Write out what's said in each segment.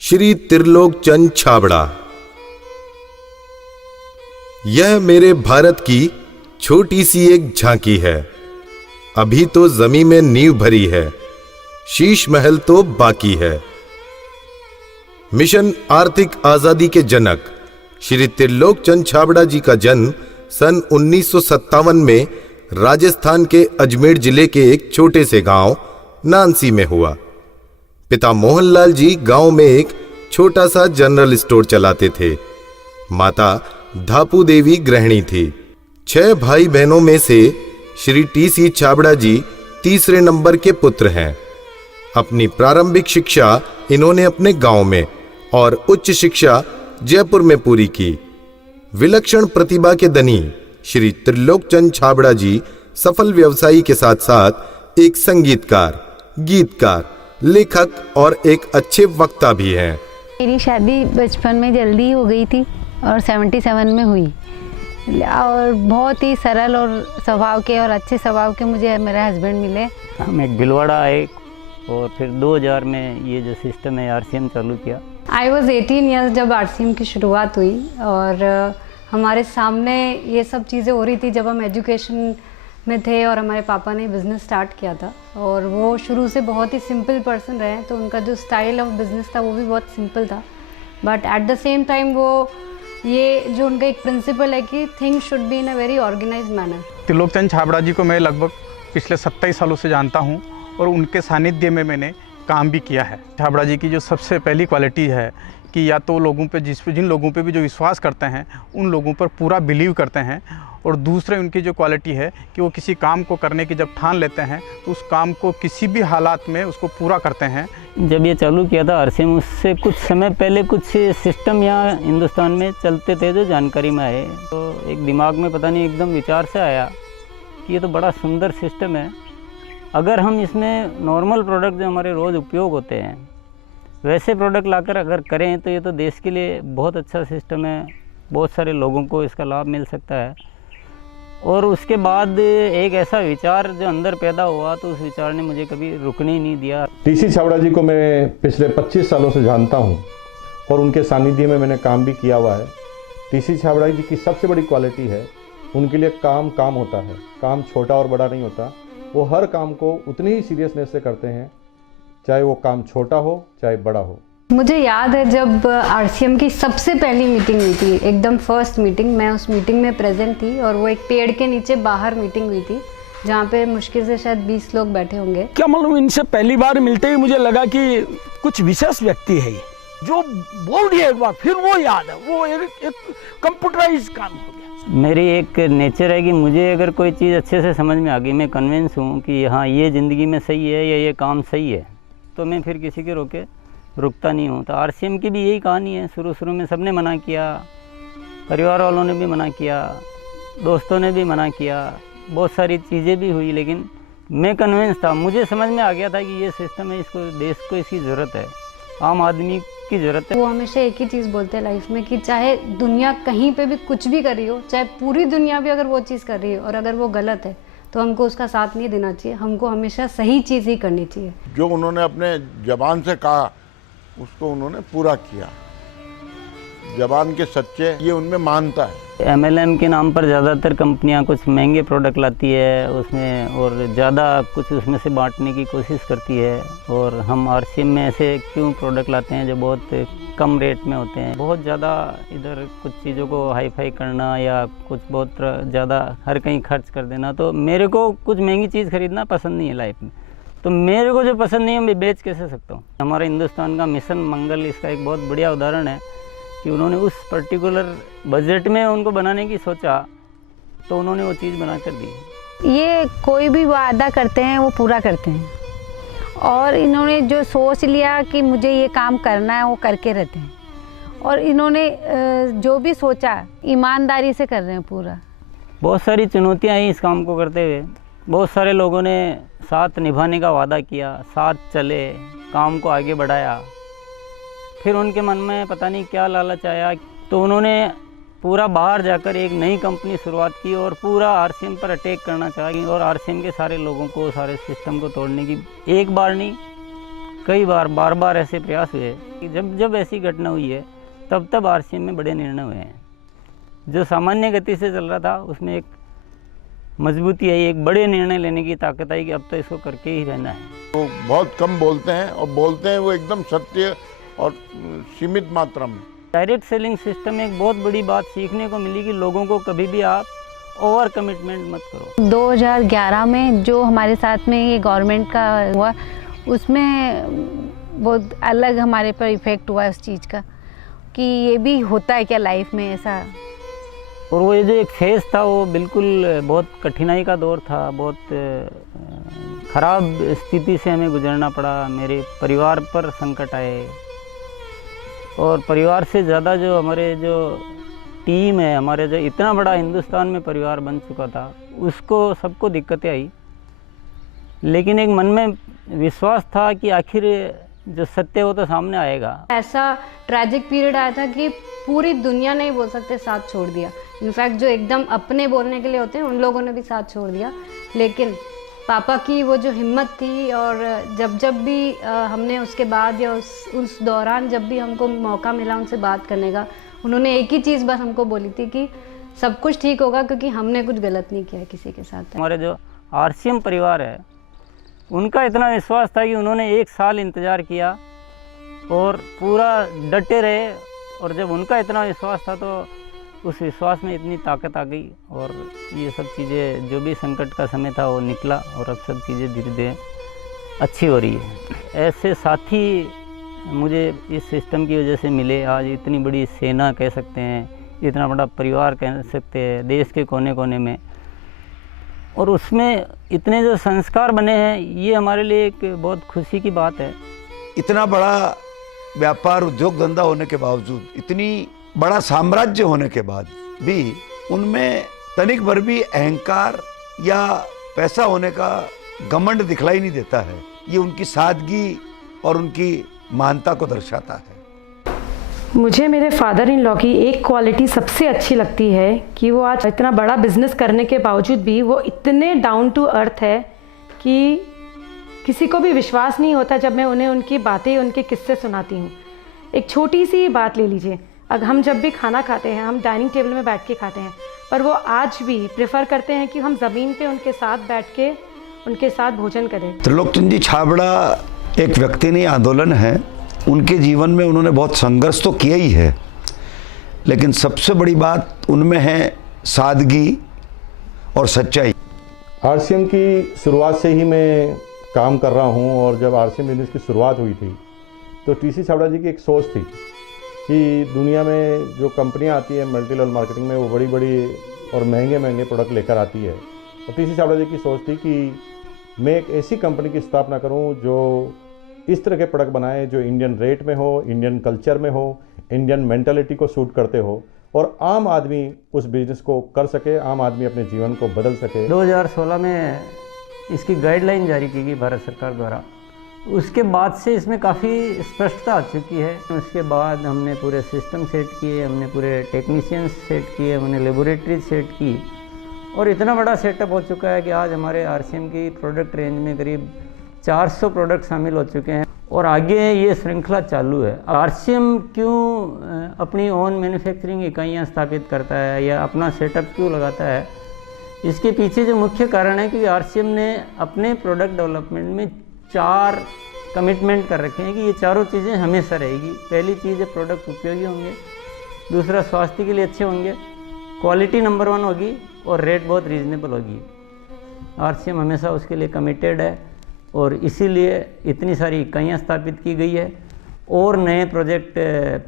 श्री त्रिलोक चंद छाबड़ा। यह मेरे भारत की छोटी सी एक झांकी है। अभी तो जमीन में नींव भरी है, शीश महल तो बाकी है। मिशन आर्थिक आजादी के जनक श्री त्रिलोक चंद छाबड़ा जी का जन्म सन 1957 में राजस्थान के अजमेर जिले के एक छोटे से गांव नानसी में हुआ। पिता मोहनलाल जी गांव में एक छोटा सा जनरल स्टोर चलाते थे। माता धापू देवी गृहिणी थी। 6 भाई बहनों में से श्री टी.सी. छाबड़ा जी तीसरे नंबर के पुत्र हैं। अपनी प्रारंभिक शिक्षा इन्होंने अपने गांव में और उच्च शिक्षा जयपुर में पूरी की। विलक्षण प्रतिभा के धनी श्री त्रिलोक चंद छाबड़ा जी सफल व्यवसायी के साथ साथ एक संगीतकार, गीतकार, लेखक और एक अच्छे वक्ता भी हैं। मेरी शादी बचपन में जल्दी हो गई थी और 77 में हुई और बहुत ही सरल और स्वभाव के और अच्छे स्वभाव के मुझे मेरे हस्बैंड मिले। हम एक भिलवाड़ा आए और फिर 2000 में ये जो सिस्टम है आरसीएम चालू किया। आई वॉज 18 ईयर्स जब आरसीएम की शुरुआत हुई और हमारे सामने ये सब चीज़ें हो रही थी जब हम एजुकेशन में थे और हमारे पापा ने बिज़नेस स्टार्ट किया था और वो शुरू से बहुत ही सिंपल पर्सन रहे, तो उनका जो स्टाइल ऑफ बिज़नेस था वो भी बहुत सिंपल था। But at the same time वो ये जो उनका एक प्रिंसिपल है कि things should be in a very organised manner. Trilok Chand Chhabra ji को मैं लगभग पिछले 27 सालों से जानता हूँ और उनके सानिध्य में मैंने काम भी किया है। छाबड़ा जी की जो सबसे पहली क्वालिटी है कि या तो लोगों पे जिन लोगों पे भी जो विश्वास करते हैं उन लोगों पर पूरा बिलीव करते हैं, और दूसरे उनकी जो क्वालिटी है कि वो किसी काम को करने की जब ठान लेते हैं तो उस काम को किसी भी हालात में उसको पूरा करते हैं। जब ये चालू किया था आरसीएम, उससे कुछ समय पहले कुछ सिस्टम यहाँ हिंदुस्तान में चलते थे जो जानकारी में आए, तो एक दिमाग में पता नहीं एकदम विचार से आया कि ये तो बड़ा सुंदर सिस्टम है। अगर हम इसमें नॉर्मल प्रोडक्ट जो हमारे रोज़ उपयोग होते हैं वैसे प्रोडक्ट लाकर अगर करें तो ये तो देश के लिए बहुत अच्छा सिस्टम है, बहुत सारे लोगों को इसका लाभ मिल सकता है। और उसके बाद एक ऐसा विचार जो अंदर पैदा हुआ तो उस विचार ने मुझे कभी रुकने ही नहीं दिया। टी.सी. छाबड़ा जी को मैं पिछले 25 सालों से जानता हूं और उनके सानिध्य में मैंने काम भी किया हुआ है। टी.सी. छाबड़ा जी की सबसे बड़ी क्वालिटी है उनके लिए काम होता है। काम छोटा और बड़ा नहीं होता, वो हर काम को उतनी ही सीरियसनेस से करते हैं, चाहे वो काम छोटा हो चाहे बड़ा हो। मुझे याद है जब आरसीएम की सबसे पहली मीटिंग हुई थी, एकदम फर्स्ट मीटिंग, मैं उस मीटिंग में प्रेजेंट थी और वो एक पेड़ के नीचे बाहर मीटिंग हुई थी जहाँ पे मुश्किल से शायद 20 लोग बैठे होंगे। क्या मालूम, इनसे पहली बार मिलते ही मुझे लगा कि कुछ विशेष व्यक्ति है ये, जो बोल दिया एक बार फिर वो याद है, वो एक कंप्यूटराइज काम हो गया। मेरी एक नेचर है कि मुझे अगर कोई चीज़ अच्छे से समझ में आ गई, मैं कन्विंस हूँ कि हाँ ये ज़िंदगी में सही है या ये काम सही है, तो मैं फिर किसी के रोके रुकता नहीं हूँ। तो आरसीएम की भी यही कहानी है। शुरू में सबने मना किया, परिवार वालों ने भी मना किया, दोस्तों ने भी मना किया, बहुत सारी चीज़ें भी हुई, लेकिन मैं कन्विंस था, मुझे समझ में आ गया था कि ये सिस्टम है, इसको देश को इसकी ज़रूरत है, आम आदमी की ज़रूरत है। वो हमेशा एक ही चीज़ बोलते हैं लाइफ में कि चाहे दुनिया कहीं पे भी कुछ भी कर रही हो, चाहे पूरी दुनिया भी अगर वो चीज़ कर रही है और अगर वो गलत है तो हमको उसका साथ नहीं देना चाहिए, हमको हमेशा सही चीज़ ही करनी चाहिए। जो उन्होंने अपने जबान से कहा उसको उन्होंने पूरा किया। जबान के सच्चे ये उनमें मानता है। MLM के नाम पर ज़्यादातर कंपनियां कुछ महंगे प्रोडक्ट लाती है उसमें और ज़्यादा कुछ उसमें से बांटने की कोशिश करती है, और हम आरसीएम में ऐसे क्यों प्रोडक्ट लाते हैं जो बहुत कम रेट में होते हैं। बहुत ज़्यादा इधर कुछ चीज़ों को हाई फाई करना या कुछ बहुत ज़्यादा हर कहीं खर्च कर देना, तो मेरे को कुछ महंगी चीज़ खरीदना पसंद नहीं है लाइफ में। तो मेरे को जो पसंद नहीं है मैं बेच कैसे सकता हूँ। हमारा हिंदुस्तान का मिशन मंगल इसका एक बहुत बढ़िया उदाहरण है कि उन्होंने उस पर्टिकुलर बजट में उनको बनाने की सोचा तो उन्होंने वो चीज़ बना कर दी। ये कोई भी वादा करते हैं वो पूरा करते हैं, और इन्होंने जो सोच लिया कि मुझे ये काम करना है वो करके रहते हैं, और इन्होंने जो भी सोचा ईमानदारी से कर रहे हैं पूरा। बहुत सारी चुनौतियाँ आई इस काम को करते हुए। बहुत सारे लोगों ने साथ निभाने का वादा किया, साथ चले, काम को आगे बढ़ाया, फिर उनके मन में पता नहीं क्या लालच आया तो उन्होंने पूरा बाहर जाकर एक नई कंपनी शुरुआत की और पूरा आरसीएम पर अटैक करना चाहिए और आरसीएम के सारे लोगों को, सारे सिस्टम को तोड़ने की एक बार नहीं कई बार बार ऐसे प्रयास हुए कि जब ऐसी घटना हुई है तब आरसीएम में बड़े निर्णय हुए हैं। जो सामान्य गति से चल रहा था उसमें एक मजबूती आई, एक बड़े निर्णय लेने की ताकत आई कि अब तो इसको करके ही रहना है। वो बहुत कम बोलते हैं और बोलते हैं वो एकदम सत्य और सीमित मात्रा में। डायरेक्ट सेलिंग सिस्टम में एक बहुत बड़ी बात सीखने को मिली कि लोगों को कभी भी आप ओवर कमिटमेंट मत करो। 2011 में जो हमारे साथ में ये गवर्नमेंट का हुआ उसमें बहुत अलग हमारे पर इफ़ेक्ट हुआ उस चीज़ का कि ये भी होता है क्या लाइफ में ऐसा। और वो ये जो एक फेज़ था वो बिल्कुल बहुत कठिनाई का दौर था, बहुत ख़राब स्थिति से हमें गुजरना पड़ा। मेरे परिवार पर संकट आए और परिवार से ज़्यादा जो हमारे जो टीम है, हमारे जो इतना बड़ा हिंदुस्तान में परिवार बन चुका था, उसको सबको दिक्कतें आई। लेकिन एक मन में विश्वास था कि आखिर जो सत्य वो तो सामने आएगा। ऐसा ट्रैजिक पीरियड आया था कि पूरी दुनिया ने ही बोल सकते साथ छोड़ दिया। इनफैक्ट जो एकदम अपने बोलने के लिए होते हैं उन लोगों ने भी साथ छोड़ दिया। लेकिन पापा की वो जो हिम्मत थी और जब भी हमने उसके बाद या उस दौरान जब भी हमको मौका मिला उनसे बात करने का, उन्होंने एक ही चीज़ बस हमको बोली थी कि सब कुछ ठीक होगा क्योंकि हमने कुछ गलत नहीं किया किसी के साथ। हमारे जो आरसीएम परिवार है उनका इतना विश्वास था कि उन्होंने 1 साल इंतज़ार किया और पूरा डटे रहे। और जब उनका इतना विश्वास था तो उस विश्वास में इतनी ताकत आ गई और ये सब चीज़ें, जो भी संकट का समय था वो निकला और अब सब चीज़ें धीरे धीरे अच्छी हो रही है। ऐसे साथी मुझे इस सिस्टम की वजह से मिले। आज इतनी बड़ी सेना कह सकते हैं, इतना बड़ा परिवार कह सकते हैं देश के कोने कोने में, और उसमें इतने जो संस्कार बने हैं, ये हमारे लिए एक बहुत खुशी की बात है। इतना बड़ा व्यापार उद्योग धंधा होने के बावजूद, इतनी बड़ा साम्राज्य होने के बाद भी उनमें तनिक भर भी अहंकार या पैसा होने का घमंड दिखलाई नहीं देता है। ये उनकी सादगी और उनकी मानता को दर्शाता है। मुझे मेरे फादर इन लॉ की एक क्वालिटी सबसे अच्छी लगती है कि वो आज इतना बड़ा बिजनेस करने के बावजूद भी वो इतने डाउन टू अर्थ है कि किसी को भी विश्वास नहीं होता जब मैं उन्हें उनकी बातें, उनके किस्से सुनाती हूँ। एक छोटी सी बात ले लीजिए, अगर हम जब भी खाना खाते हैं हम डाइनिंग टेबल में बैठ के खाते हैं, पर वो आज भी प्रेफर करते हैं कि हम ज़मीन पे उनके साथ बैठ के उनके साथ भोजन करें। त्रिलोकचंद जी छाबड़ा एक व्यक्ति नहीं, आंदोलन है। उनके जीवन में उन्होंने बहुत संघर्ष तो किया ही है, लेकिन सबसे बड़ी बात उनमें है सादगी और सच्चाई। आरसीएम की शुरुआत से ही मैं काम कर रहा हूं और जब आरसीएम बिजनेस की शुरुआत हुई थी तो टीसी छाबड़ा जी की एक सोच थी कि दुनिया में जो कंपनियां आती हैं मल्टी लेवल मार्केटिंग में, वो बड़ी बड़ी और महंगे महंगे प्रोडक्ट लेकर आती है। और टीसी छाबड़ा जी की सोच थी कि मैं एक ऐसी कंपनी की स्थापना करूं जो इस तरह के प्रोडक्ट बनाए जो इंडियन रेट में हो, इंडियन कल्चर में हो, इंडियन मेंटालिटी को सूट करते हो और आम आदमी उस बिजनेस को कर सके, आम आदमी अपने जीवन को बदल सके। 2016 में इसकी गाइडलाइन जारी की गई भारत सरकार द्वारा। उसके बाद से इसमें काफ़ी स्पष्टता आ चुकी है। उसके बाद हमने पूरे सिस्टम सेट किए, हमने पूरे टेक्नीशियंस सेट किए, हमने लेबोरेटरी सेट की और इतना बड़ा सेटअप हो चुका है कि आज हमारे आरसीएम की प्रोडक्ट रेंज में करीब 400 प्रोडक्ट शामिल हो चुके हैं और आगे ये श्रृंखला चालू है। आरसीएम क्यों अपनी ओन मैन्युफैक्चरिंग इकाइयाँ स्थापित करता है या अपना सेटअप क्यों लगाता है, इसके पीछे जो मुख्य कारण है कि आरसीएम ने अपने प्रोडक्ट डेवलपमेंट में 4 कमिटमेंट कर रखे हैं कि ये चारों चीज़ें हमेशा रहेगी। पहली चीज़ है प्रोडक्ट उपयोगी होंगे, दूसरा स्वास्थ्य के लिए अच्छे होंगे, क्वालिटी नंबर 1 होगी और रेट बहुत रीजनेबल होगी। आरसीएम हमेशा उसके लिए कमिटेड है और इसीलिए इतनी सारी इकाइयाँ स्थापित की गई है और नए प्रोजेक्ट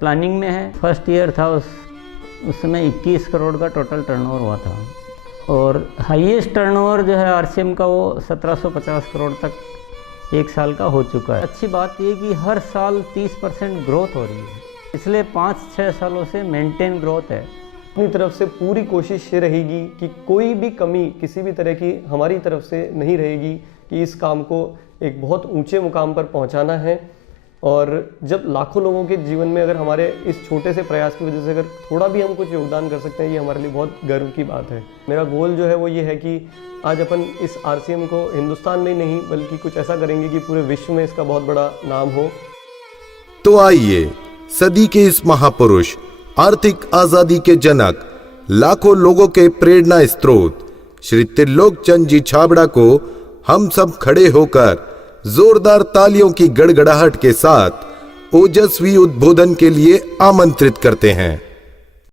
प्लानिंग में है। फर्स्ट ईयर था उस समय 21 करोड़ का टोटल टर्नओवर हुआ था और हाईएस्ट टर्नओवर जो है आरसीएम का वो 1750 करोड़ तक एक साल का हो चुका है। अच्छी बात ये कि हर साल 30% ग्रोथ हो रही है, इसलिए 5-6 सालों से मेंटेन ग्रोथ है। अपनी तरफ से पूरी कोशिश ये रहेगी कि कोई भी कमी किसी भी तरह की हमारी तरफ से नहीं रहेगी कि इस काम को एक बहुत ऊंचे मुकाम पर पहुंचाना है और जब लाखों लोगों के जीवन में अगर हमारे इस छोटे से प्रयास की वजह से अगर थोड़ा भी हम कुछ योगदान कर सकते हैं, ये हमारे लिए बहुत गर्व की बात है। मेरा गोल जो है वो ये है कि आज अपन इस RCM को हिंदुस्तान में ही नहीं बल्कि कुछ ऐसा करेंगे कि पूरे विश्व में इसका बहुत बड़ा नाम हो। तो आइए सदी के इस महापुरुष, आर्थिक आजादी के जनक, लाखों लोगों के प्रेरणा स्रोत श्री त्रिलोक चंद जी छाबड़ा को हम सब खड़े होकर जोरदार तालियों की गड़गड़ाहट के साथ ओजस्वी उद्बोधन के लिए आमंत्रित करते हैं।